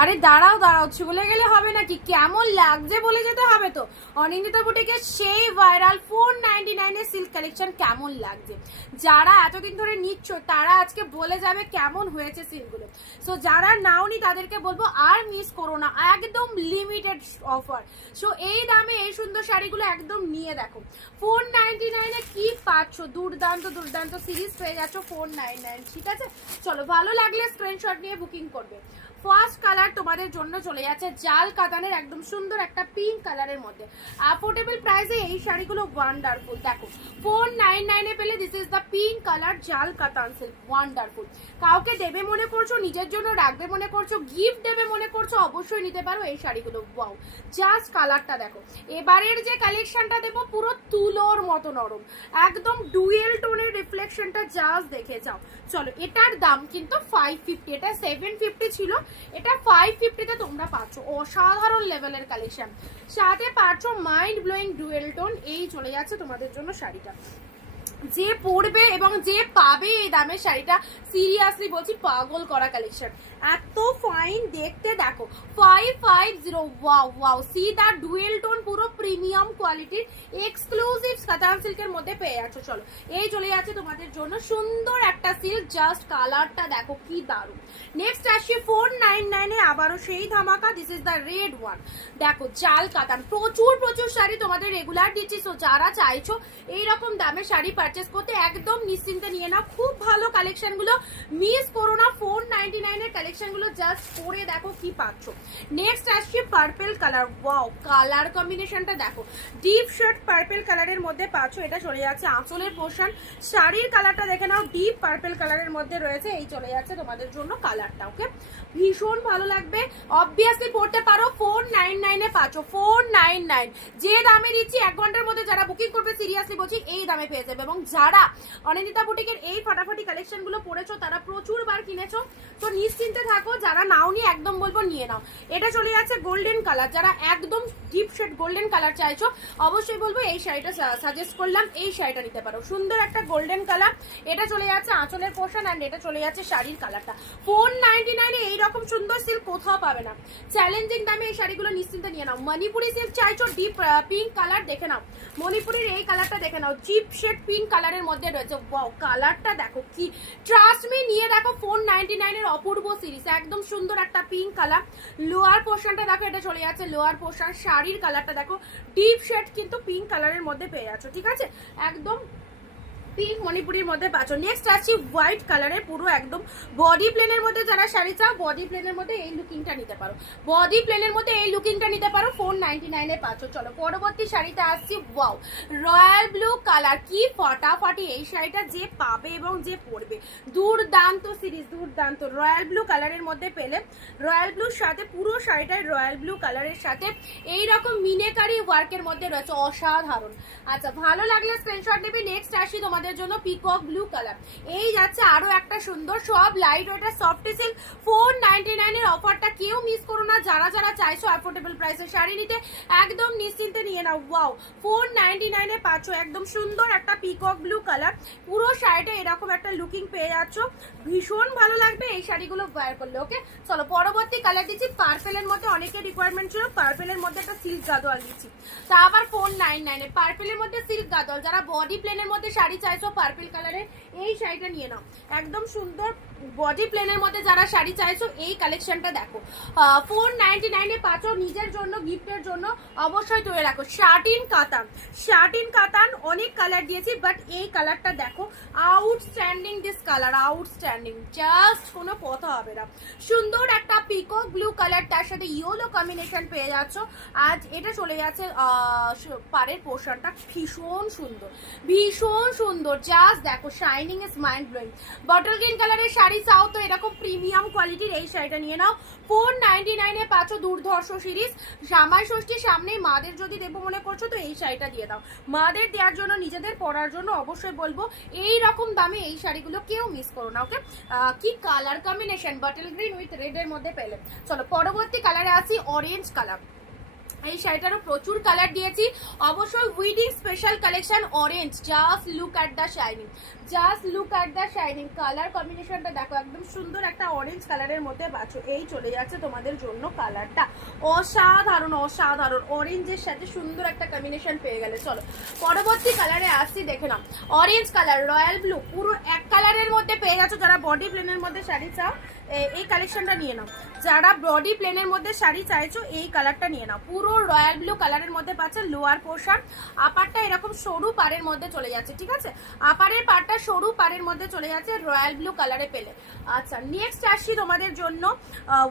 আরে দাঁড়াও দাঁড়াও বলে গেলে হবে নাকি? কেমন লাগছে বলে যেতে হবে তো? অনিন্দিতা বুটিকের সেই ভাইরাল ফোর নাইনটি নাইনের সিল্ক কালেকশন কেমন লাগছে? যারা এতদিন ধরে নিচ্ছ, তারা আজকে বলে যাবে কেমন হয়েছে সিল্কগুলো সো যারা নাও নাওনি, তাদেরকে বলব আর মিস করো না। একদম লিমিটেড অফার সো এই দামে এই সুন্দর শাড়িগুলো একদম নিয়ে দেখো। ফোর নাইনটি নাইনে কি পাচ্ছ? দুর্দান্ত দুর্দান্ত সিরিজ পেয়ে যাচ্ছ ফোর নাইন নাইন ঠিক আছে? চলো, ভালো লাগলে স্ক্রিনশট নিয়ে বুকিং করবে। ফার্স্ট কালার তোমাদের জন্য চলে যাচ্ছে জাল কাতানের একদম সুন্দর একটা পিঙ্ক কালারের মধ্যে। অ্যাফোর্ডেবল প্রাইসে এই শাড়িগুলো ওয়ান্ডারফুল দেখো ফোর নাইন নাইনে পেলে this is the pink colour জাল কাতান সিল্ক ওয়ান্ডারফুল কাউকে দেবে মনে করছ, নিজের জন্য রাখবে মনে করছ গিফট দেবে মনে করছ, অবশ্যই নিতে পারো এই শাড়িগুলো। ওয়াও জাস্ট কালারটা দেখো। এবারের যে কালেকশনটা দেবো পুরো তুলোর মতো নরম। একদম ডুয়েল টোনের রিফ্লেকশনটা জাস্ট দেখে যাও। চলো, এটার দাম কিন্তু ফাইভ ফিফটি এটা সেভেন ফিফটি ছিল। এটা ফাইভ ফিফটিতে তোমরা পাচ্ছ। অসাধারণ লেভেলের কালেকশন সাথে পাচ্ছ মাইন্ড ব্লোয়িং ডুয়েল টোন এই চলে যাচ্ছে তোমাদের জন্য শাড়িটা। যে পড়বে এবং যে পাবে এই দামের শাড়িটা সিরিয়াসলি বলছি পাগল করা কালেকশন এত ফাইন দেখতে দেখো। Five five zero wow wow see the dual tone পুরো প্রিমিয়াম কোয়ালিটির এক্সক্লুসিভ কাতান সিল্কের মধ্যে পেয়ে যাচ্ছ, চলো। এই চলে যাচ্ছে তোমাদের জন্য সুন্দর একটা সিল্ক জাস্ট কালারটা দেখো, কি দারুণ। নেক্সট আসছে ফোর নাইন নাইনে আবারও সেই ধামাকা this is the red one দেখো চাল কাতান, প্রচুর প্রচুর শাড়ি তোমাদের রেগুলার দিচ্ছি সো যারা চাইছো এইরকম দামে শাড়ি পারচেস করতে একদম নিশ্চিন্তে নিয়ে নাও। খুব ভালো কালেকশনগুলো মিস করো না ফোর নাইনটি নাইনের কালেকশনগুলো জাস্ট পরে দেখো কি পাচ্ছ। নেক্সট আসছে পার্পেল কালার ওয়াও কালার কম্বিনেশনটা দেখো। ডিপ শার্ট পার্পেল কালারের মধ্যে পাচ্ছ, এটা চলে যাচ্ছে আঁচলের পোর্শন শাড়ির কালারটা দেখে নাও ডিপ পার্পেল কালারের মধ্যে রয়েছে, এই চলে যাচ্ছে তোমাদের জন্য কালারটা ওকে ভীষণ ভালো লাগবে। অবভিয়াসলি পড়তে পারো ফোর নাইন নাইনে পাচ্ছ ফোর নাইন নাইন যে দামে দিচ্ছি, এক ঘণ্টার মধ্যে যারা বুকিং করবে সিরিয়াসলি বলছি, এই দামে পেয়ে যাবে। এবং যারা অনিন্দিতা বুটিকের এই ফাটাফাটি কালেকশনগুলো পড়েছো, তারা প্রচুর বার কিনেছো। তো নিশ্চিন্তে থাকো, যারা নাওনি একদম বলব নিয়ে নাও। এটা চলে যাচ্ছে গোল্ডেন কালার যারা একদম ডিপ শেড গোল্ডেন কালার চাইছো, অবশ্যই বলব এই শাড়িটা সাজেস্ট করলাম, এই শাড়িটা নিতে পারো। সুন্দর একটা গোল্ডেন কালার এটা চলে যাচ্ছে আঁচলের পোর্শন অ্যান্ড এটা চলে যাচ্ছে শাড়ির কালারটা ফোর নাইনটি নাইনে এইরকম সুন্দর সিল্ক কোথাও পাবে না। চ্যালেঞ্জিং দামে এই শাড়িগুলো নিশ্চিন্তে নিয়ে নাও। মণিপুরি সিল্ক চাইছো ডিপ পিঙ্ক কালার দেখে নাও। মণিপুরির এই কালারটা দেখে নাও। চিপ শেড পিঙ্ক কালারের মধ্যে রয়েছে। কালারটা দেখো কি। ট্রাস্ট মি নিয়ে দেখো ফোর নাইনটি নাইনের অপূর্ব সিরিজ একদম সুন্দর একটা পিঙ্ক কালার লোয়ার পোর্শনটা দেখো, এটা চলে যাচ্ছে লোয়ার পোর্শন শাড়ির কালারটা দেখো। ডিপ শেড কিন্তু পিঙ্ক কালারের মধ্যে পেয়ে যাচ্ছ, ঠিক আছে? একদম পিঙ্ক মণিপুরির মধ্যে পাচ্ছ। নেক্সট আসছি হোয়াইট কালারের পুরো একদম বডি প্লেনের মধ্যে যারা শাড়ি চাও বডি প্লেনের মধ্যে এই লুকিংটা নিতে পারো। বডি প্লেনের মধ্যে এই লুকিংটা নিতে পারো ফোর নাইনটি নাইনে পাচ্ছ। চলো, পরবর্তী শাড়িতে আসছি ওয়াও রয়্যাল ব্লু কালার কি ফটাফটি এই শাড়িটা যে পাবে এবং যে পরবে। দুর্দান্ত সিরিজ দুর্দান্ত। রয়্যাল ব্লু কালারের মধ্যে পেলে রয়্যাল ব্লুর সাথে, পুরো শাড়িটাই রয়্যাল ব্লু কালারের সাথে এই রকম মিনেকারি ওয়ার্কের মধ্যে রয়েছে, অসাধারণ। আচ্ছা ভালো লাগলে স্ক্রিনশট নেবে। নেক্সট আসি তোমাদের জন্য পিকক ব্লু কালার এই যাচ্ছে আরও একটা সুন্দর সব light weighter soft silk four নাইনের অফারটা কেউ মিস করো না। যারা যারা চাইছো অ্যাফোর্ডেবল প্রাইসে শাড়ি নিতে, একদম নিশ্চিন্তে নিয়ে নাও। ওয়াও ফোর নাইনটি নাইনে পাচ্ছ একদম সুন্দর একটা পিকক ব্লু কালার পুরো শাড়িটা এরকম একটা লুকিং পেয়ে যাচ্ছ। ভীষণ ভালো লাগবে এই শাড়িগুলো ওয়্যার করলে ওকে চলো, পরবর্তী কালার দিচ্ছি। পার্পেলের মধ্যে অনেকের রিকোয়ারমেন্ট ছিল। পার্পেলের মধ্যে একটা সিল্ক গাদোয়াল দিচ্ছি। তা আবার ফোর নাইন নাইনে পার্পেলের মধ্যে সিল্ক গাদোয়াল। যারা বডি প্লেনের মধ্যে শাড়ি চাইছো পার্পেল কালারের এই শাড়িটা নিয়ে নাও। একদম সুন্দর বডি প্লেনের মধ্যে যারা শাড়ি চাইছো, এই কালেকশনটা দেখো। ফোর নাইনটি নাইনে পাচ্ছ নিজের জন্য গিফটের জন্য। অবশ্যই তৈরি রাখো। শার্টিন কাতান। শার্টিন কাতান অনেক কালার দিয়েছি বাট এই কালারটা দেখো outstanding this colour outstanding just কোনো কথা হবে না। সুন্দর একটা পিকক ব্লু কালার তার সাথে ইয়েলো কম্বিনেশন পেয়ে যাচ্ছ। আজ এটা চলে যাচ্ছে পাড়ের পোর্শনটা ভীষণ সুন্দর। ভীষণ সুন্দর। জাস্ট দেখো shining is mind blowing bottle green কালারের শাড়ি চাও তো এরকম প্রিমিয়াম কোয়ালিটির এই শাড়িটা নিয়ে নাও। ফোর নাইনটি নাইনে পাচ্ছ দুর্ধর্ষ সিরিজ। জামাই ষষ্ঠীর সামনেই মাদের যদি দেবো মনে করছ তো এই শাড়িটা দিয়ে দাও। মাদের দেওয়ার জন্য, নিজেদের পরার জন্য অবশ্যই বলব, এই রকম দামে এই শাড়িগুলো কেউ মিস করো না ওকে কি colour combination bottle green with red এর মধ্যে পেলে। চলো, পরবর্তী কালারে আসি অরেঞ্জ কালার এই শাড়িটারও প্রচুর কালার দিয়েছি। অবশ্যই wedding special collection orange just look at the shining just look at the shining colour কম্বিনেশনটা দেখো, একদম সুন্দর একটা অরেঞ্জ কালারের মধ্যে পাচ্ছ এই চলে যাচ্ছে তোমাদের জন্য কালারটা অসাধারণ অসাধারণ অরেঞ্জের সাথে সুন্দর একটা কম্বিনেশন পেয়ে গেলে, চলো। পরবর্তী কালারে আসছি, দেখে নাও। অরেঞ্জ কালার রয়্যাল ব্লু পুরো এক কালারের মধ্যে পেয়ে যাচ্ছ, যারা বডি প্লেনের মধ্যে শাড়ি চাও এই কালেকশনটা নিয়ে নাও। যারা বডি প্লেনের মধ্যে শাড়ি চাইছো, এই কালারটা নিয়ে নাও। পুরো রয়্যাল ব্লু কালারের মধ্যে পাচ্ছে লোয়ার পোর্শন আপারটা এরকম সরু পাড়ের মধ্যে চলে যাচ্ছে, ঠিক আছে? আপারের পাড়টা সরু পাড়ের মধ্যে চলে যাচ্ছে রয়্যাল ব্লু কালারে পেলে। আচ্ছা নেক্সট আসছি তোমাদের জন্য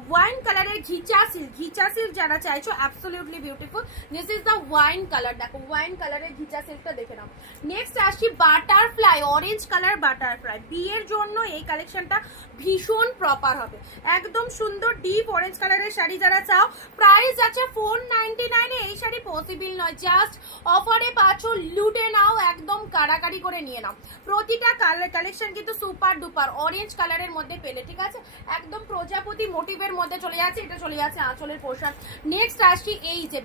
ওয়াইন কালারের ঘিচা সিল্ক ঘিচা সিল্ক যারা চাইছো absolutely beautiful this is the wine colour দেখো ওয়াইন কালারের ঘিচা সিল্কটা দেখে নাও। নেক্সট আসছি বাটারফ্লাই অরেঞ্জ কালার বাটারফ্লাই বিয়ের জন্য এই কালেকশনটা ভীষণ প্রপার হবে। একদম সুন্দর ডিপ অরেঞ্জ কালারের শাড়ি যারা চাও প্রাইস আছে ফোর নাইনটি নাইনে এই শাড়ি পসিবল নয়। জাস্ট অফারে পাচ্ছ, লুটে নাও, একদম কাড়াকাড়ি করে নিয়ে নাও। প্রতিটা কালার কালেকশন কিন্তু সুপার ডুপার অরেঞ্জ কালারের মধ্যে পেলে, ঠিক আছে? একদম প্রজাপতি মোটিভের মধ্যে চলে যাচ্ছে, এটা চলে যাচ্ছে আঁচলের পোশাক। নেক্সট আসছি এই যে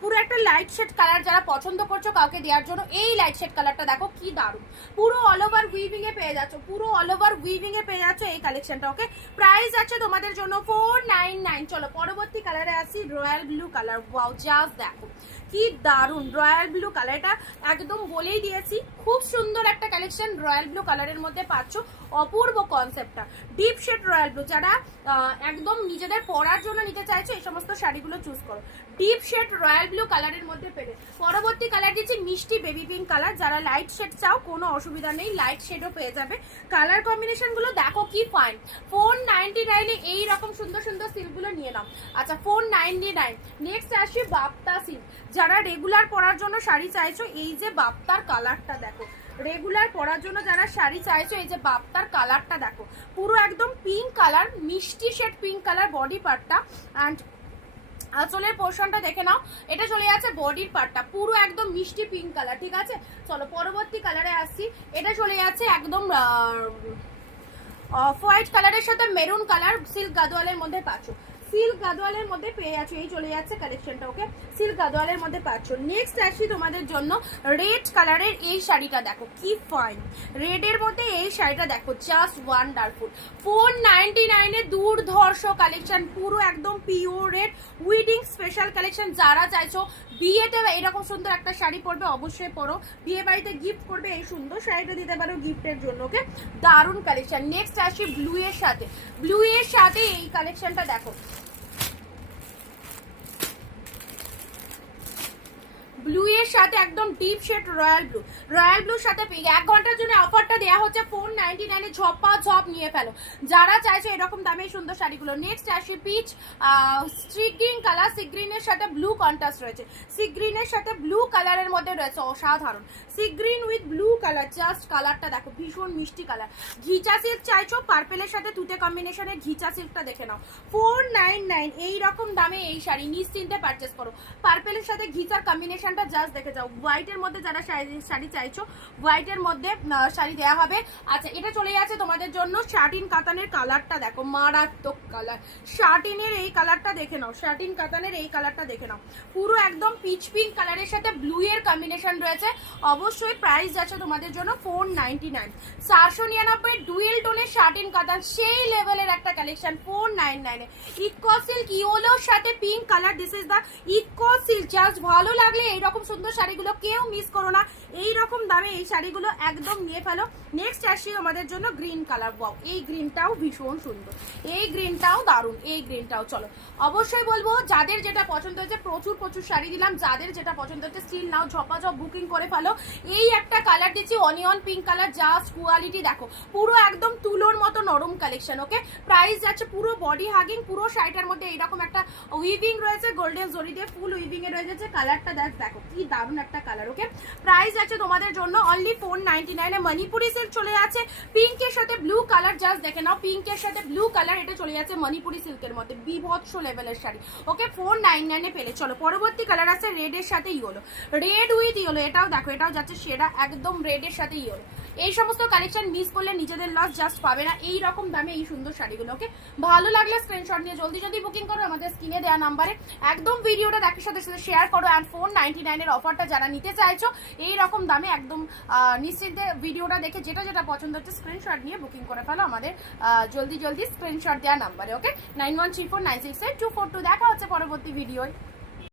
পুরো একটা লাইট শেড কালার যারা পছন্দ করছ কাউকে দেওয়ার জন্য, এই লাইট শেড কালারটা দেখো কি দারুণ। পুরো অল ওভার উইভিং এ পেয়ে যাচ্ছ, পুরো অল ওভার উইভিং এ পেয়ে যাচ্ছ এই কালেকশনটা ওকে প্রাইস আছে তোমাদের জন্য ফোর নাইন নাইন চলো, পরবর্তী কালারে আসি royal blue colour wow just দেখো, কি দারুণ। রয়্যাল ব্লু কালারটা একদম বলেই দিয়েছি, খুব সুন্দর একটা কালেকশন রয়্যাল ব্লু কালারের মধ্যে পাচ্ছ। অপূর্ব কনসেপ্টটা ডিপ শেড রয়্যাল ব্লু যারা একদম নিজেদের পরার জন্য নিতে চাইছো, এই সমস্ত শাড়িগুলো চুজ করো। ডিপ শেড রয়্যাল ব্লু কালারের মধ্যে পেলে। পরবর্তী কালার দিচ্ছি মিষ্টি বেবি পিঙ্ক কালার। যারা লাইট শেড চাও, কোনো অসুবিধা নেই, লাইট শেডও পেয়ে যাবে। কালার কম্বিনেশনগুলো দেখো কি ফাইন ফোর নাইনটি নাইনে এই রকম সুন্দর সুন্দর সিল্কগুলো নিয়ে নাও। আচ্ছা ফোর নাইনটি নাইন। নেক্সট আসি বাপ্তা সিল্ক। যারা রেগুলার পরার জন্য শাড়ি চাইছো, এই যে বাপ্তার কালারটা দেখো। রেগুলার পরার জন্য যারা শাড়ি চাইছো, এই যে বাপ্তার কালারটা দেখো। পুরো একদম পিঙ্ক কালার মিষ্টি শেড পিঙ্ক কালার বডি পার্টটা অ্যান্ড আঁচলের পোর্শনটা দেখে নাও। এটা চলে যাচ্ছে বডির পার্টটা পুরো একদম মিষ্টি পিঙ্ক কালার ঠিক আছে? চলো, পরবর্তী কালারে আসছি এটা চলে যাচ্ছে একদম অফ হোয়াইট কালারের সাথে মেরুন কালার সিল্ক গাদোয়ালের মধ্যে পাচ্ছ। সিল্ক গাদোয়ালের মধ্যে পেয়ে যাচ্ছ এই চলে যাচ্ছে কালেকশনটা ওকে সিল্ক গাদোয়ালের মধ্যে পাচ্ছ। নেক্সট আসি তোমাদের জন্য রেড কালারের এই শাড়িটা দেখো, কি ফাইন রেডের মধ্যে এই শাড়িটা দেখো জাস্ট ওয়ান্ডারফুল ফোর নাইনটি নাইনে দুর্ধর্ষ কালেকশন পুরো একদম pure red wedding special collection যারা চাইছো, বিয়েতে এরকম সুন্দর একটা শাড়ি পরবে অবশ্যই পরো। বিয়ে বাড়িতে গিফট করবে এই সুন্দর শাড়িটা দিতে পারো গিফটের জন্য ওকে দারুণ কালেকশন নেক্সট আসি ব্লু এর সাথে। ব্লু এর সাথে এই কালেকশনটা দেখো। ব্লু এর সাথে একদম deep shade royal blue royal ব্লুর সাথে। এক ঘণ্টার জন্য অফারটা দেওয়া হচ্ছে ফোর নাইনটি নাইনে ঝপা ঝপ নিয়ে ফেলো। যারা চাইছে এরকম দামে সুন্দর শাড়িগুলো। নেক্সট আসি পিচ স্ট্রি গ্রিন কালার সি গ্রিনের সাথে ব্লু কন্ট্রাস্ট রয়েছে। সি গ্রিনের সাথে ব্লু কালারের মধ্যে রয়েছে অসাধারণ। Sea green with blue colour just কালারটা দেখো, ভীষণ মিষ্টি কালার ঘিচা সিল্ক চাইছো পার্পেলের সাথে তুতে কম্বিনেশনের ঘিচা সিল্কটা দেখে নাও। ফোর নাইন নাইন এইরকম দামে এই শাড়ি নিশ্চিন্তে পারচেস করো। পার্পেলের সাথে ঘিচার কম্বিনেশনটা জাস্ট দেখে যাও। হোয়াইটের মধ্যে যারা শাড়ি চাইছো হোয়াইটের মধ্যে শাড়ি দেওয়া হবে। আচ্ছা এটা চলে যাচ্ছে তোমাদের জন্য শার্টিন কাতানের কালারটা দেখো, মারাত্মক কালার শার্টিনের এই কালারটা দেখে নাও শার্টিন কাতানের এই কালারটা দেখে নাও। পুরো একদম পিচ পিঙ্ক কালারের সাথে ব্লু এর কম্বিনেশন রয়েছে। অবশ্যই প্রাইস যাচ্ছে তোমাদের জন্য ফোর নাইনটি নাইন চারশো নিরানব্বই ডুয়েল টোনের শার্টিন কাতান সেই লেভেলের একটা কালেকশন ফোর নাইন নাইনে ইকো সিল্ক ইয়োলোর সাথে pink colour this is the eco silk just ভালো লাগলে এইরকম সুন্দর শাড়িগুলো কেউ মিস করো না। এই রকম দামে এই শাড়িগুলো একদম নিয়ে ফেলো। নেক্সট আসি আমাদের জন্য গ্রিন কালার ওয়াও এই গ্রিনটাও ভীষণ সুন্দর। এই গ্রিনটাও দারুণ, এই গ্রিনটাও চলো। অবশ্যই বলব, যাদের যেটা পছন্দ হয়েছে, প্রচুর প্রচুর শাড়ি দিলাম। যাদের যেটা পছন্দ হচ্ছে স্টিল নাও, ঝপাঝপ বুকিং করে ফেলো। এই একটা কালার দিচ্ছি onion pink colour just quality দেখো। পুরো একদম তুলোর মতো নরম কালেকশন ওকে প্রাইস যাচ্ছে পুরো বডি হাগিং পুরো শাড়িটার মধ্যে এইরকম একটা উইভিং রয়েছে গোল্ডেন জরি দিয়ে ফুল উইভিং এ রয়েছে কালারটা দেখ দেখো কি দারুণ একটা কালার ওকে প্রাইস আছে তোমাদের জন্য অনলি ফোর নাইনটি নাইনে মণিপুরি সিল্ক চলে যাচ্ছে পিঙ্কের সাথে ব্লু কালার জাস্ট দেখে নাও পিঙ্কের সাথে ব্লু কালার এটা চলে যাচ্ছে মণিপুরি সিল্কের মধ্যে, বিভৎস লেভেলের শাড়ি ওকে ফোর নাইন নাইনে পেলে, চলো, পরবর্তী কালার আছে রেড এর সাথে ইয়েলো রেড উইথ ইয়োলো এটাও দেখো, এটাও যাচ্ছে সেরা, একদম রেড এর সাথে ইয়েলো এই সমস্ত কালেকশন মিস করলে নিজেদের লস জাস্ট পাবে না। এই রকম দামে এই সুন্দর শাড়িগুলো ওকে ভালো লাগলে স্ক্রিনশট নিয়ে জলদি জলদি বুকিং করো আমাদের স্ক্রিনে দেওয়া নাম্বারে একদম ভিডিওটা দেখার সাথে সাথে শেয়ার করো অ্যান্ড ফোন নাইনটি নাইনের অফারটা যারা নিতে চাইছো, এই রকম দামে একদম নিশ্চিন্তে ভিডিওটা দেখে যেটা যেটা পছন্দ হচ্ছে স্ক্রিনশট নিয়ে বুকিং করে ফেলো আমাদের জলদি জলদি স্ক্রিনশট দেওয়া নাম্বারে okay nine one three four nine six eight two four two দেখা হচ্ছে পরবর্তী ভিডিওয়